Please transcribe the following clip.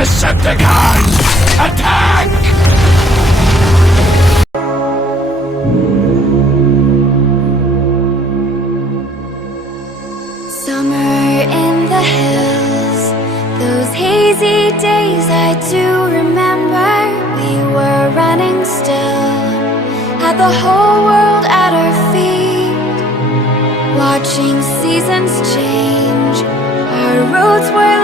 Decepticons! Attack! Summer in the hills, those hazy days I do remember. We were running still, had the whole world at our feet, watching seasons change. Our roads were